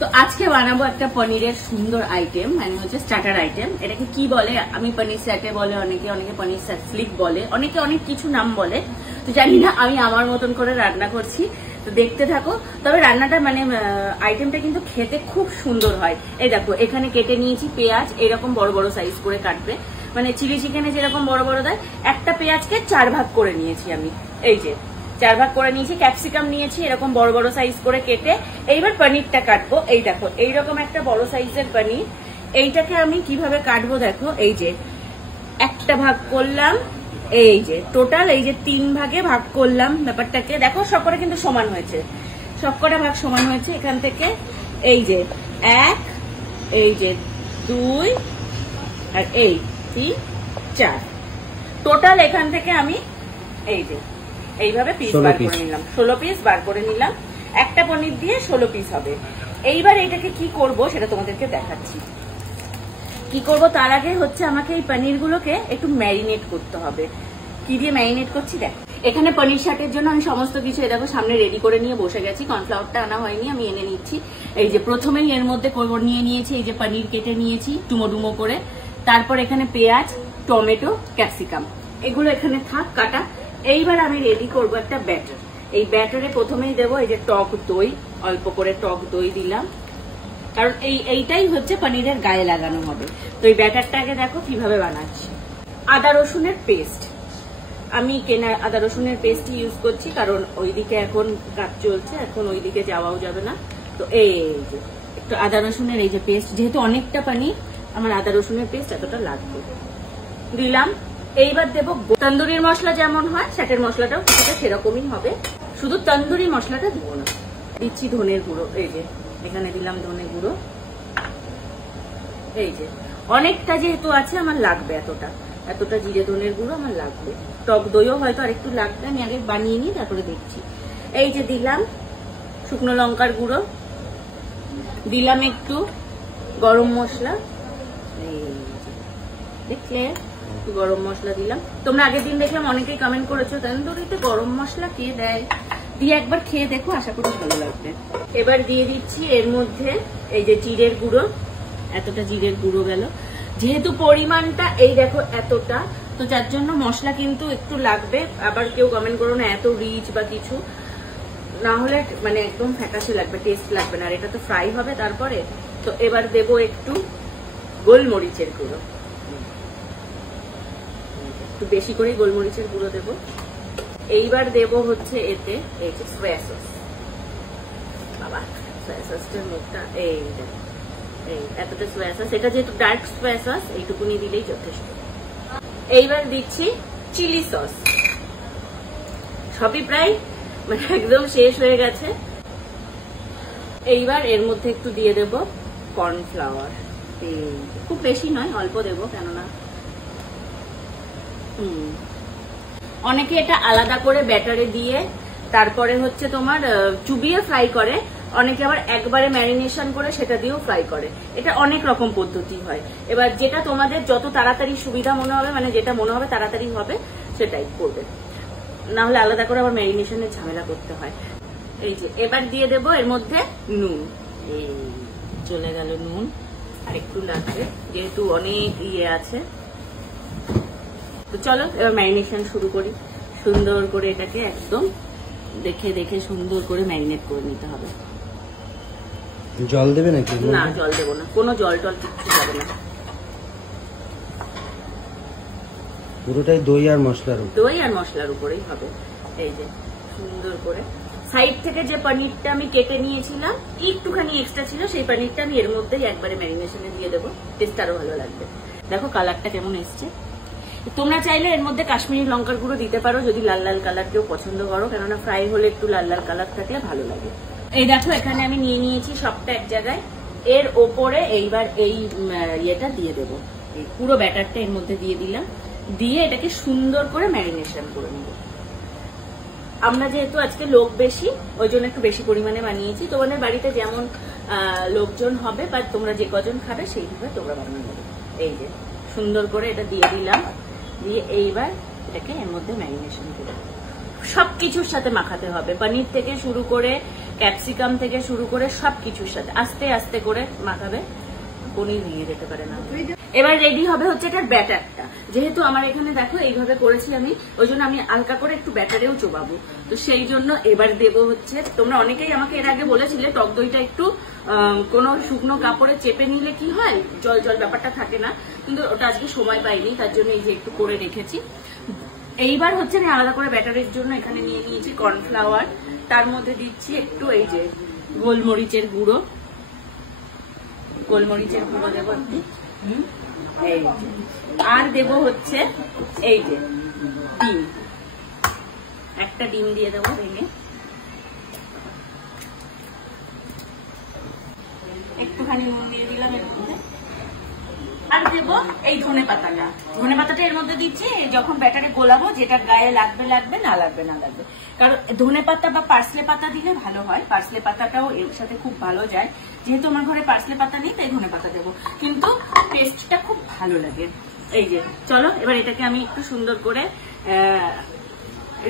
তো আজকে বানাবো একটা পনিরের সুন্দর আইটেম, মানে হচ্ছে স্টার্টার আইটেম। এটাকে কি বলে, আমি পনির স্যাটে বলে, অনেকে পনির স্যাট ফ্লিক বলে, অনেকে অনেক কিছু নাম বলে। তো জানি না, আমি আমার মতন করে রান্না করছি, তো দেখতে থাকো। তবে রান্নাটা মানে আইটেমটা কিন্তু খেতে খুব সুন্দর হয়। এই দেখো, এখানে কেটে নিয়েছি পেঁয়াজ, এরকম বড় বড় সাইজ করে কাটবে, মানে চিলি চিকেনে যেরকম বড় বড় দেয়। একটা পেঁয়াজকে 4 ভাগ করে নিয়েছি আমি, এই যে 4 ভাগ করে নিয়েছি। ক্যাপসিকাম নিয়েছি এরকম বড় বড় সাইজ করে কেটে। এইবার পনিরটা কাটবো। এই দেখো, এইরকম একটা বড় সাইজের পনির। এইটাকে আমি কিভাবে কাটবো দেখো, এই যে একটা ভাগ করলাম, এই যে টোটাল এই যে 3 ভাগে ভাগ করলাম ব্যাপারটাকে। দেখো সবকটা কিন্তু সমান হয়েছে, সবকটা ভাগ সমান হয়েছে। এখান থেকে এই যে 1, এই যে 2, আর এই 3, 4, টোটাল এখান থেকে আমি এই যে এইভাবে পিস বার করে নিলাম, 16 পিস বার করে নিলাম। একটা পনির দিয়ে 16 পিস হবে। এইবার এটাকে কি করব সেটা তোমাদেরকে দেখাচ্ছি। কি করব তার আগে হচ্ছে আমাকে এই পনিরগুলোকে একটু ম্যারিনেট করতে হবে। কি দিয়ে ম্যারিনেট করছি দেখ। এখানে পনির শাটের জন্য আমি সমস্ত কিছু দেখো সামনে রেডি করে নিয়ে বসে গেছি। কর্নফ্লাওয়ারটা আনা হয়নি, আমি এনে নিচ্ছি। এই যে প্রথমেই এর মধ্যে নিয়ে নিয়েছি, এই যে পনির কেটে নিয়েছি ডুমো ডুমো করে। তারপর এখানে পেঁয়াজ, টমেটো, ক্যাপসিকাম, এগুলো এখানে থাক কাটা। এইবার আমি রেডি করব একটা ব্যাটার। এই ব্যাটারে প্রথমেই দেবো এই যে টক দই, অল্প করে টক দই দিলাম, কারণ এইটাই হচ্ছে পনিরের গায়ে লাগানো হবে। তো এই ব্যাটারটাকে দেখো কিভাবে বানাচ্ছি। আদা রসুনের পেস্ট, আমি কেনা আদা রসুনের পেস্ট ইউজ করছি, কারণ ওইদিকে এখন কাজ চলছে, এখন ওইদিকে যাওয়াও যাবে না। তো এই যে একটু আদা রসুনের এই যে পেস্ট, যেহেতু অনেকটা পনির আমার আদা রসুনের পেস্ট এতটা লাগবে, দিলাম। এইবার দেবো তন্দুরির মশলা, যেমন হয় স্যাটের মশলাটাও কিছুটা সেরকমই হবে, শুধু তন্দুরি মশলাটা দিব না। দিচ্ছি ধনের গুঁড়ো, এই যে এখানে দিলাম ধনে গুঁড়ো। এই যে অনেকটা যেহেতু আছে আমার লাগবে এতটা জিরে ধনের গুঁড়ো আমার লাগবে। টক দইও হয়তো আরেকটু লাগবে, আমি আগে বানিয়ে নিই তারপরে দেখছি। এই যে দিলাম শুকনো লঙ্কার গুঁড়ো, দিলাম একটু গরম মশলা, দেখলে একটু গরম মশলা দিলাম। তোমরা আগের দিন দেখলাম অনেকেই কমেন্ট করেছো তন্দুরিতে গরম মশলা কে দেয়, দিয়ে একবার খেয়ে দেখো, আশা করি ভালো লাগবে। এবার দিয়ে দিচ্ছি এর মধ্যে এই যে জিরের গুঁড়ো, এতটা জিরের গুঁড়ো গেল। যেহেতু পরিমাণটা এই দেখো এতটা, তো যার জন্য মশলা কিন্তু একটু লাগবে। আবার কেউ কমেন্ট করো না এত রিচ বা কিছু, না হলে মানে একদম ফ্যাকাশে লাগবে, টেস্ট লাগবে না। আর এটা তো ফ্রাই হবে তারপরে। তো এবার দেবো একটু গোলমরিচের গুঁড়ো, একটু বেশি করে গোলমরিচের গুঁড়ো দেবো। এইবার দেবো হচ্ছে এতে এই যে সয়া সস। বাবা, সয়া সসটার মুখটা এই এতটা সয়া সস, এটা যেহেতু ডার্ক সয়া সস, এইটুকুনি দিলেই যথেষ্ট। এইবার দিচ্ছি চিলি সস, সবই প্রায় মানে একদম শেষ হয়ে গেছে। এইবার এর মধ্যে একটু দিয়ে দেব কর্নফ্লাওয়ার, খুব বেশি নয়, অল্প দেবো, কেননা অনেকে এটা আলাদা করে ব্যাটারে দিয়ে তারপরে হচ্ছে তোমার চুবিয়ে ফ্রাই করে, অনেকে আবার একবারে ম্যারিনেশন করে সেটা দিয়েও ফ্রাই করে। এটা অনেক রকম পদ্ধতি হয়। এবার যেটা তোমাদের যত তাড়াতাড়ি সুবিধা মনে হবে, মানে যেটা মনে হবে তাড়াতাড়ি হবে সেটাই করবে, না হলে আলাদা করে আবার ম্যারিনেশনের ঝামেলা করতে হয়। এই যে এবার দিয়ে দেব এর মধ্যে নুন, এই চলে গেল নুন, আর একটু লাগবে যেহেতু অনেক আছে। তো চলো এবার ম্যারিনেশন শুরু করি। সুন্দর করে এটাকে একদম দেখে দেখে সুন্দর করে ম্যারিনেট করে নিতে হবে। জল দেবে নাকি? না, জল দেবো না, কোনো জল টল কিচ্ছু যাবে না, পুরোটাই দই আর মশলার উপরেই হবে। এই যে সুন্দর করে সাইড থেকে যে পনিরটা আমি কেটে নিয়েছিলাম, একটুখানি এক্সট্রা ছিল, সেই পনিরটা আমি এর মধ্যেই একবারে ম্যারিনেশনে দিয়ে দেবো, টেস্ট আরো ভালো লাগবে। দেখো কালারটা কেমন এসছে। তোমরা চাইলে এর মধ্যে কাশ্মীরি লঙ্কার গুঁড়ো দিতে পারো, যদি লাল লাল কালার কেউ পছন্দ করো, কেননা ফ্রাই হলে একটু লাল লাল কালার থাকলে ভালো লাগে। এই দেখো এখানে আমি নিয়ে নিয়েছি সবটা এক জায়গায়। এর ওপরে এইবার এই ইয়েটা দিয়ে দেবো, এই পুরো ব্যাটারটা এর মধ্যে দিয়ে দিলাম, দিয়ে এটাকে সুন্দর করে ম্যারিনেশন করে নেব। আমরা যেহেতু আজকে লোক বেশি, ওই জন্য একটু বেশি পরিমাণে বানিয়েছি। তোমাদের বাড়িতে যেমন লোকজন হবে বা তোমরা যে কজন খাবে সেইভাবে তোমরা বানিয়ে নেবে। এই যে সুন্দর করে এটা দিয়ে দিলাম, দিয়ে এইবার এটাকে এর মধ্যে ম্যারিনেশন করে সবকিছুর সাথে মাখাতে হবে, পনির থেকে শুরু করে ক্যাপসিকাম থেকে শুরু করে সবকিছুর সাথে আস্তে আস্তে করে মাখাবে, পনির ভেঙে যেতে পারে না। এবার রেডি হবে হচ্ছে এটার ব্যাটারটা। যেহেতু আমার এখানে দেখো এইভাবে করেছি আমি, ওই জন্য আমি হালকা করে একটু ব্যাটারেও চোবাবো। তো সেই জন্য এবার দেব হচ্ছে, তোমরা অনেকেই আমাকে এর আগে বলেছিলে টক দইটা একটু কোনো শুকনো কাপড়ে চেপে নিলে কি হয়, জল জল ব্যাপারটা থাকে না, কিন্তু ওটা আজকে সময় পাইনি, তার জন্য এই যে একটু করে রেখেছি। এইবার হচ্ছে আমি আলাদা করে ব্যাটারের জন্য এখানে নিয়ে নিয়েছি কর্নফ্লাওয়ার, তার মধ্যে দিচ্ছি একটু এই যে গোলমরিচের গুঁড়ো, গোলমরিচের গুঁড়ো দেবো একটু, এই আর দেব হচ্ছে এই যে ডিম, একটা ডিম দিয়ে দেবো ভেঙে, একটুখানি নুন দিয়ে দিলাম এর মধ্যে, আর দেবো এই ধনে পাতাটা। ধনে পাতাটা এর মধ্যে দিচ্ছি যখন ব্যাটারে গোলাবো, যেটা গায়ে লাগবে লাগবে, না লাগবে না লাগবে। কারণ ধনে পাতা বা পার্সলে পাতা দিলে ভালো হয়, পার্সলে পাতাটাও এর সাথে খুব ভালো যায়। যেহেতু আমার ঘরে পার্সলে পাতা নেই তাই ধনে পাতা দেবো, কিন্তু টেস্টটা খুব ভালো লাগে। এই যে চলো এবার এটাকে আমি একটু সুন্দর করে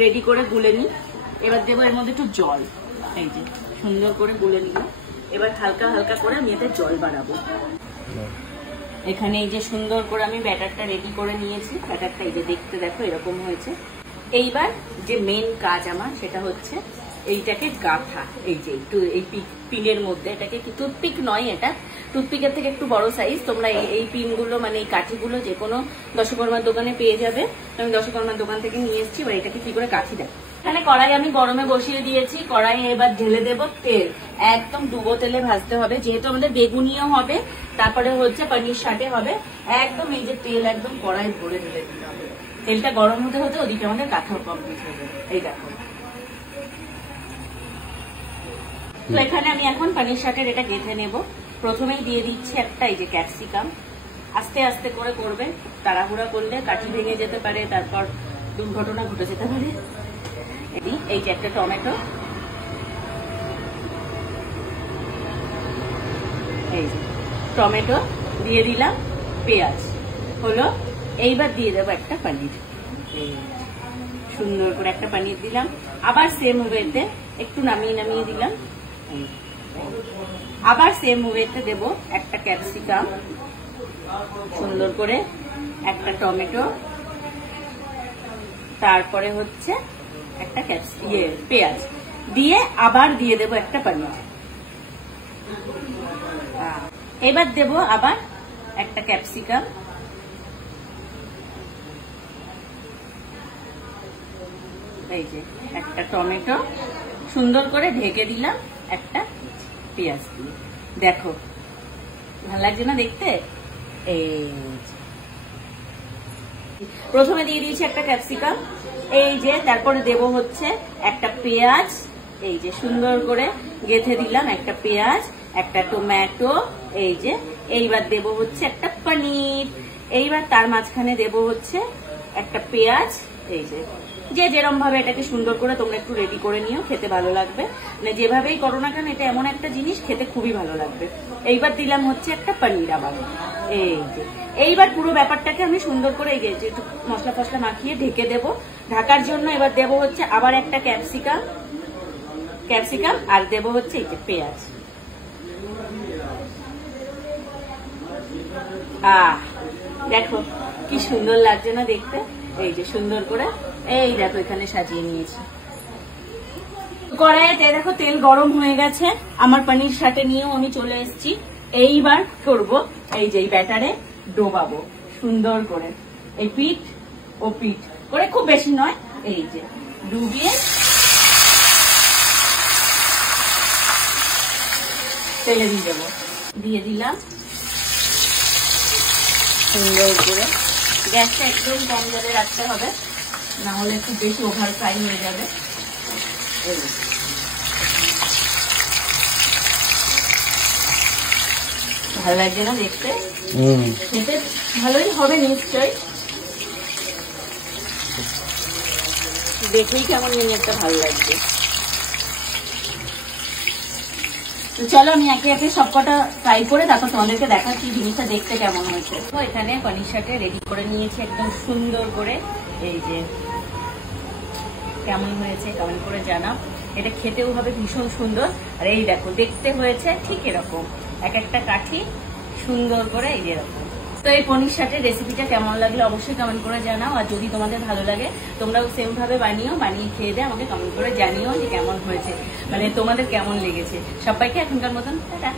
রেডি করে গুলে নিই। এবার দেবো এর মধ্যে একটু জল, এই যে সুন্দর করে গুলে নিলাম। এবার হালকা হালকা করে আমি এতে জল বাড়াবো। এখানে এই যে সুন্দর করে আমি ব্যাটারটা রেডি করে নিয়েছি, ব্যাটারটা এই যে দেখতে দেখো এরকম হয়েছে। এইবার যে মেন কাজ আমার সেটা হচ্ছে এইটাকে গাঁথা, এই যে একটু এই পিনের মধ্যে, এটাকে কি টুথপিক নয়, এটা টুথপিকের থেকে একটু বড় সাইজ। তোমরা এই পিনগুলো মানে এই কাঠিগুলো যে কোনো দশকর্মার দোকানে পেয়ে যাবে, আমি দশকর্মার দোকান থেকে নিয়ে এসেছি। এবার এটাকে কি করে কাঠি দেয়, এখানে কড়াই আমি গরমে বসিয়ে দিয়েছি, কড়াই এবার ঢেলে দেব তেল, একদম ডুবো তেলে ভাজতে হবে, যেহেতু আমাদের বেগুনিও হবে, তারপরে হচ্ছে পনির সাটে হবে, একদম এই যে তেল একদম কড়াই ভরে ঢেলে দিতে হবে। তেলটা গরম হতে হতে ওদিকে আমাদের কাঁথাও কমপ্লিট হয়ে যাবে। এই দেখো, তো এখানে আমি এখন পনির সাটের এটা গেঁথে নেব। প্রথমেই দিয়ে দিচ্ছি একটা এই যে ক্যাপসিকাম, আস্তে আস্তে করে করবে, তাড়াহুড়া করলে কাঠি ভেঙে যেতে পারে, তারপর দুর্ঘটনা ঘটে যেতে পারে। এই যে একটা টমেটো, এই যে টমেটো দিয়ে দিলাম, পেঁয়াজ হলো। এইবার দিয়ে দেবো একটা পনির, সুন্দর করে একটা পনির দিলাম। আবার সেম ওয়েতে একটু নামিয়ে নামিয়ে দিলাম, আবার সেম ওয়েতে দেবো একটা ক্যাপসিকাম, সুন্দর করে একটা টমেটো, তারপরে হচ্ছে একটা পেঁয়াজ দিয়ে আবার দিয়ে দেবো একটা পনির। এবার দেবো আবার একটা ক্যাপসিকাম, এই যে একটা টমেটো, সুন্দর করে ঢেকে দিলাম একটা পেঁয়াজ দিয়ে। দেখো ভালো লাগছে না দেখতে? এই প্রথমে দিয়ে দিয়েছি একটা ক্যাপসিকাম, এই যে তারপরে দেব হচ্ছে একটা পেঁয়াজ, এই যে সুন্দর করে গেঁথে দিলাম একটা পেঁয়াজ, একটা টমেটো, এই যে এইবার দেব হচ্ছে একটা পনির, এইবার তার মাঝখানে দেব হচ্ছে একটা পেঁয়াজ। এই যে যে যেরকম ভাবে এটাকে সুন্দর করে তোমরা একটু রেডি করে নিও, খেতে ভালো লাগবে, মানে যেভাবেই করো না কেন এটা এমন একটা জিনিস খেতে খুবই ভালো লাগবে। এইবার দিলাম হচ্ছে একটা পনির আবার, এই যে এইবার পুরো ব্যাপারটাকে আমি সুন্দর করে এই যে একটু মশলা ফসলা মাখিয়ে ঢেকে দেব। ঢাকার জন্য এবার দেব হচ্ছে আবার একটা ক্যাপসিকাম আর দেব হচ্ছে এই যে পেঁয়াজ। দেখো কি সুন্দর লাগছে না দেখতে, এই যে সুন্দর করে এই দেখো এখানে সাজিয়ে নিয়েছি। কড়াইতে দেখো তেল গরম হয়ে গেছে, আমার পনির সাথে নিয়েও আমি চলে এসেছি। এইবার করব এই যে ব্যাটারে ডোবাবো সুন্দর করে, এই পিঠ ও পিঠ করে, খুব বেশি নয়, এই যে ডুবিয়ে তেলে দিয়ে দেবো, দিয়ে দিলাম সুন্দর করে। গ্যাসটা একদম কম জালে রাখতে হবে, না হলে একটু বেশি ওভার ফ্রাই হয়ে যাবে। ভালো লাগছে না দেখতে? খেতে ভালোই হবে নিশ্চয়ই, দেখেই কেমন জানি একটা ভালো লাগছে। চলো আমি একে একে সবকটা ফ্রাই করে তারপর তোমাদেরকে দেখাচ্ছি জিনিসটা দেখতে কেমন হয়েছে। তো এখানে পনির সাথে রেডি করে নিয়েছি একদম সুন্দর করে, এই যে কেমন হয়েছে কমেন্ট করে জানাও। এটা খেতেও হবে ভীষণ সুন্দর। আর এই দেখো দেখতে হয়েছে ঠিক এরকম, এক একটা কাঠি সুন্দর করে এই এরকম। তো এই পনির শাকের রেসিপিটা কেমন লাগলো অবশ্যই কমেন্ট করে জানাও। আর যদি তোমাদের ভালো লাগে তোমরাও সেম ভাবে বানিয়ে খেয়ে দিয়ে আমাকে কমেন্ট করে জানিও যে কেমন হয়েছে, মানে তোমাদের কেমন লেগেছে। সবাইকে এখনকার মতন টাটা।